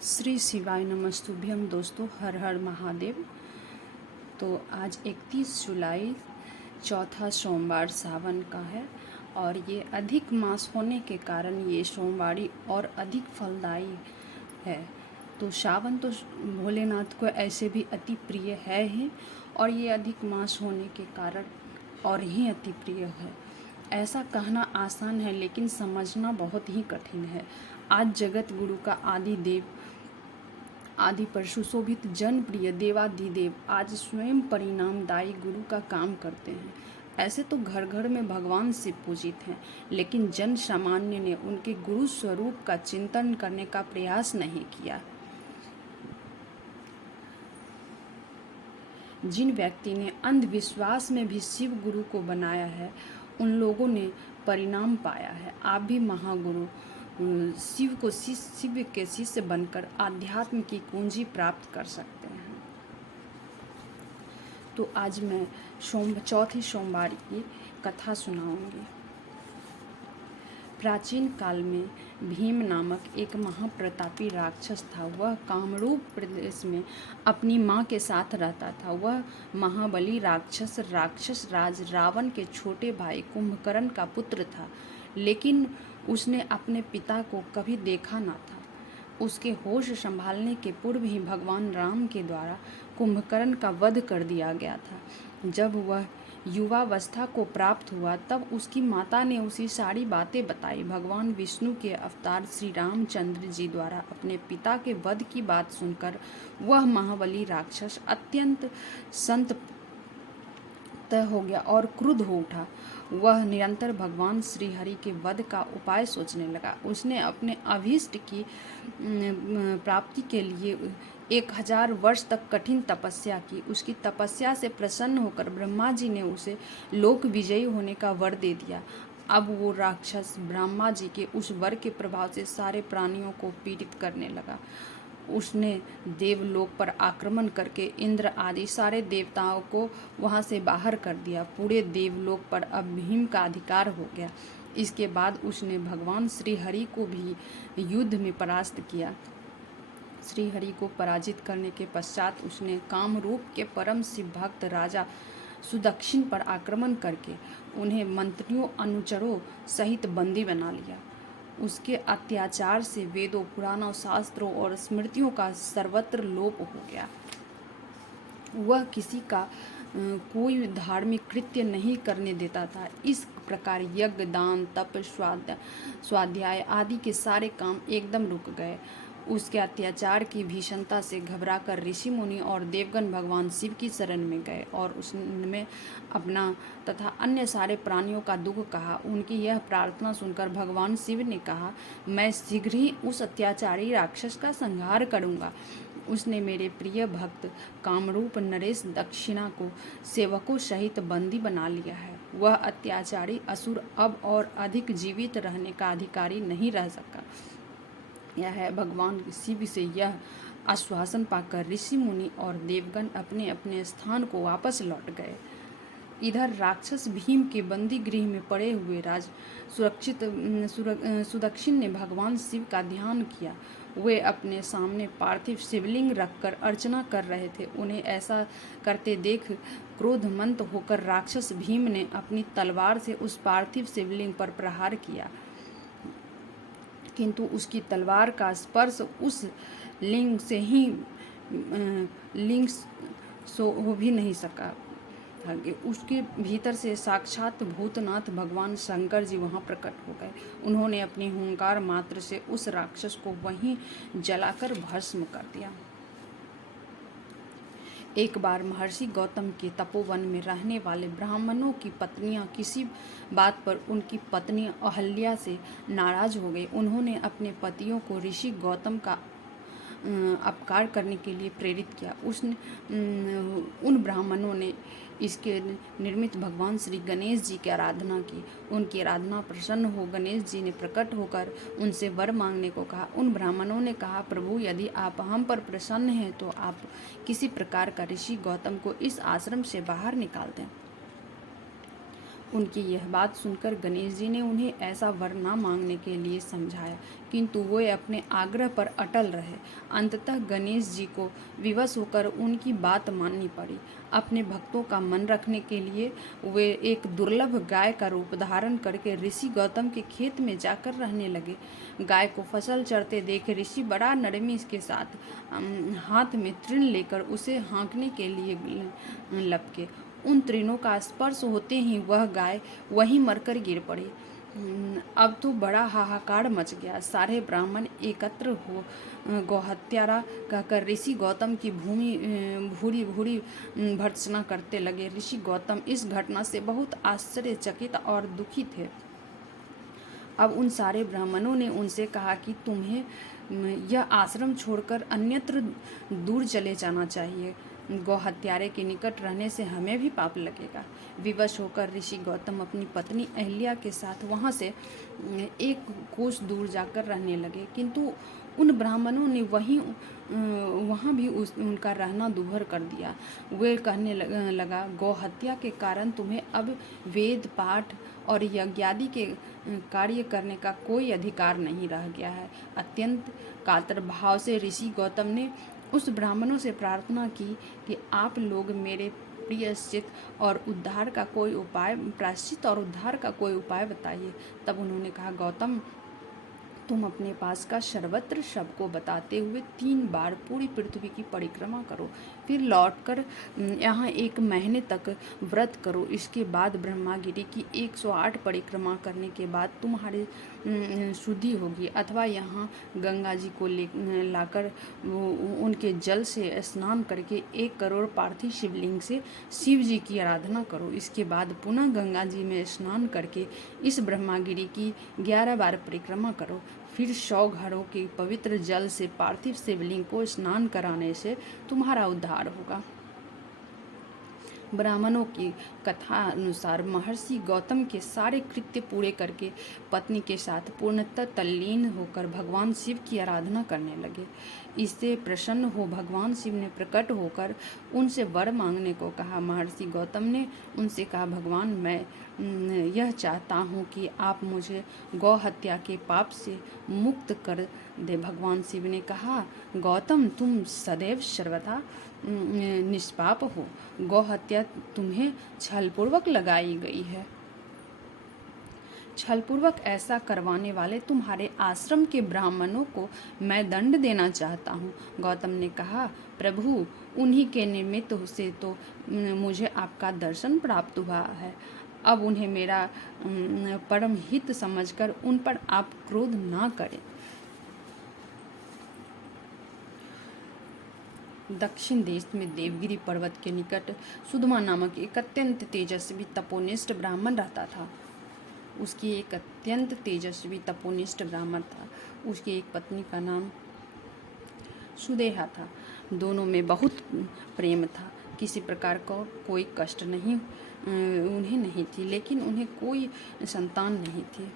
श्री शिवाय नमस्तुभ्यम दोस्तों, हर हर महादेव। तो आज 31 जुलाई चौथा सोमवार सावन का है और ये अधिक मास होने के कारण ये सोमवारी और अधिक फलदायी है। तो सावन तो भोलेनाथ को ऐसे भी अति प्रिय है ही, और ये अधिक मास होने के कारण और ही अति प्रिय है। ऐसा कहना आसान है लेकिन समझना बहुत ही कठिन है। आज जगत गुरु का आदि देव, आदि पर सुशोभित जनप्रिय देवाधिदेव आज स्वयं परिणामदायी गुरु का काम करते हैं। ऐसे तो घर घर में भगवान शिव पूजित हैं, लेकिन जन सामान्य ने उनके गुरु स्वरूप का चिंतन करने का प्रयास नहीं किया। जिन व्यक्ति ने अंधविश्वास में भी शिव गुरु को बनाया है, उन लोगों ने परिणाम पाया है। आप भी महागुरु शिव के शिष्य बनकर आध्यात्म की कुंजी प्राप्त कर सकते हैं। तो आज मैं चौथी सोमवार की कथा सुनाऊंगी। प्राचीन काल में भीम नामक एक महाप्रतापी राक्षस था। वह कामरूप प्रदेश में अपनी माँ के साथ रहता था। वह महाबली राक्षस राज रावण के छोटे भाई कुंभकर्ण का पुत्र था, लेकिन उसने अपने पिता को कभी देखा न था। उसके होश संभालने के पूर्व ही भगवान राम के द्वारा कुंभकर्ण का वध कर दिया गया था। जब वह युवावस्था को प्राप्त हुआ तब उसकी माता ने उसे सारी बातें बताई। भगवान विष्णु के अवतार श्री रामचंद्र जी द्वारा अपने पिता के वध की बात सुनकर वह महाबली राक्षस अत्यंत संतप्त हो गया और क्रुद्ध हो उठा। वह निरंतर भगवान श्री हरि के वध का उपाय सोचने लगा। उसने अपने अभीष्ट की प्राप्ति के लिए 1000 वर्ष तक कठिन तपस्या की। उसकी तपस्या से प्रसन्न होकर ब्रह्मा जी ने उसे लोक विजयी होने का वर दे दिया। अब वो राक्षस ब्रह्मा जी के उस वर के प्रभाव से सारे प्राणियों को पीड़ित करने लगा। उसने देवलोक पर आक्रमण करके इंद्र आदि सारे देवताओं को वहां से बाहर कर दिया। पूरे देवलोक पर अब भीम का अधिकार हो गया। इसके बाद उसने भगवान श्री हरि को भी युद्ध में परास्त किया। श्री हरि को पराजित करने के पश्चात उसने कामरूप के परम शिव भक्त राजा सुदक्षिण पर आक्रमण करके उन्हें मंत्रियों अनुचरों सहित बंदी बना लिया। उसके अत्याचार से वेदों, पुराणों, शास्त्रों और स्मृतियों का सर्वत्र लोप हो गया। वह किसी का कोई धार्मिक कृत्य नहीं करने देता था। इस प्रकार यज्ञ, दान, तप, स्वाध्याय आदि के सारे काम एकदम रुक गए। उसके अत्याचार की भीषणता से घबराकर ऋषि मुनि और देवगण भगवान शिव की शरण में गए और उसमें अपना तथा अन्य सारे प्राणियों का दुख कहा। उनकी यह प्रार्थना सुनकर भगवान शिव ने कहा, मैं शीघ्र ही उस अत्याचारी राक्षस का संहार करूंगा। उसने मेरे प्रिय भक्त कामरूप नरेश दक्षिणा को सेवकों सहित बंदी बना लिया है। वह अत्याचारी असुर अब और अधिक जीवित रहने का अधिकारी नहीं रह सका। यह है भगवान शिव से यह आश्वासन पाकर ऋषि मुनि और देवगण अपने अपने स्थान को वापस लौट गए। इधर राक्षस भीम के बंदी गृह में पड़े हुए सुदक्षिण ने भगवान शिव का ध्यान किया। वे अपने सामने पार्थिव शिवलिंग रखकर अर्चना कर रहे थे। उन्हें ऐसा करते देख क्रोधमंत होकर राक्षस भीम ने अपनी तलवार से उस पार्थिव शिवलिंग पर प्रहार किया, किंतु उसकी तलवार का स्पर्श उस लिंग सो हो भी नहीं सका। उसके भीतर से साक्षात भूतनाथ भगवान शंकर जी वहां प्रकट हो गए। उन्होंने अपनी हुंकार मात्र से उस राक्षस को वहीं जलाकर भस्म कर दिया। एक बार महर्षि गौतम के तपोवन में रहने वाले ब्राह्मणों की पत्नियां किसी बात पर उनकी पत्नी अहल्या से नाराज हो गई। उन्होंने अपने पतियों को ऋषि गौतम का अपकार करने के लिए प्रेरित किया। उन ब्राह्मणों ने इसके निर्मित भगवान श्री गणेश जी की आराधना की। उनकी आराधना प्रसन्न हो गणेश जी ने प्रकट होकर उनसे वर मांगने को कहा। उन ब्राह्मणों ने कहा, प्रभु यदि आप हम पर प्रसन्न हैं तो आप किसी प्रकार का ऋषि गौतम को इस आश्रम से बाहर निकाल दें। उनकी यह बात सुनकर गणेश जी ने उन्हें ऐसा वर न मांगने के लिए समझाया, किंतु वे अपने आग्रह पर अटल रहे। अंततः गणेश जी को विवश होकर उनकी बात माननी पड़ी। अपने भक्तों का मन रखने के लिए वे एक दुर्लभ गाय का रूप धारण करके ऋषि गौतम के खेत में जाकर रहने लगे। गाय को फसल चरते देख ऋषि बड़ा नरमी के साथ हाथ में तृण लेकर उसे हाँकने के लिए लपके। उन तृणों का स्पर्श होते ही वह गाय वहीं मरकर गिर पड़ी। अब तो बड़ा हाहाकार मच गया। सारे ब्राह्मण एकत्र हो गौहत्यारा कहकर ऋषि गौतम की भूरी भूरी भर्त्सना करते लगे। ऋषि गौतम इस घटना से बहुत आश्चर्यचकित और दुखी थे। अब उन सारे ब्राह्मणों ने उनसे कहा कि तुम्हें यह आश्रम छोड़कर अन्यत्र दूर चले जाना चाहिए। गौ हत्यारे के निकट रहने से हमें भी पाप लगेगा। विवश होकर ऋषि गौतम अपनी पत्नी अहिल्या के साथ वहाँ से एक कोस दूर जाकर रहने लगे, किंतु उन ब्राह्मणों ने वहाँ भी उनका रहना दूभर कर दिया। वे कहने लगा, गौ हत्या के कारण तुम्हें अब वेद पाठ और यज्ञादि के कार्य करने का कोई अधिकार नहीं रह गया है। अत्यंत कातर भाव से ऋषि गौतम ने उस ब्राह्मणों से प्रार्थना की कि आप लोग मेरे प्रायश्चित और उद्धार का कोई उपाय बताइए। तब उन्होंने कहा, गौतम, तुम अपने पास का सर्वत्र सबको बताते हुए 3 बार पूरी पृथ्वी की परिक्रमा करो, फिर लौटकर यहाँ 1 महीने तक व्रत करो। इसके बाद ब्रह्मागिरी की 108 परिक्रमा करने के बाद तुम्हारी शुद्धि होगी, अथवा यहाँ गंगा जी को लाकर उनके जल से स्नान करके 1 करोड़ पार्थिव शिवलिंग से शिव जी की आराधना करो। इसके बाद पुनः गंगा जी में स्नान करके इस ब्रह्मागिरी की 11 बार परिक्रमा करो। फिर 100 घरों के पवित्र जल से पार्थिव शिवलिंग को स्नान कराने से तुम्हारा उद्धार होगा। ब्राह्मणों की कथा अनुसार महर्षि गौतम के सारे कृत्य पूरे करके पत्नी के साथ पूर्णतः तल्लीन होकर भगवान शिव की आराधना करने लगे। इससे प्रसन्न हो भगवान शिव ने प्रकट होकर उनसे वर मांगने को कहा। महर्षि गौतम ने उनसे कहा, भगवान, मैं यह चाहता हूँ कि आप मुझे गौ हत्या के पाप से मुक्त कर दे। भगवान शिव ने कहा, गौतम, तुम सदैव सर्वदा निष्पाप हो। गौ हत्या तुम्हें छलपूर्वक लगाई गई है। छलपूर्वक ऐसा करवाने वाले तुम्हारे आश्रम के ब्राह्मणों को मैं दंड देना चाहता हूँ। गौतम ने कहा, प्रभु, उन्हीं के निमित्त से तो मुझे आपका दर्शन प्राप्त हुआ है। अब उन्हें मेरा परम हित समझकर उन पर आप क्रोध ना करें। दक्षिण देश में देवगिरी पर्वत के निकट सुधमा नामक एक अत्यंत तेजस्वी तपोनिष्ठ ब्राह्मण रहता था। उसकी एक पत्नी का नाम सुदेहा था। दोनों में बहुत प्रेम था। किसी प्रकार का कोई कष्ट उन्हें नहीं थी, लेकिन उन्हें कोई संतान नहीं थी।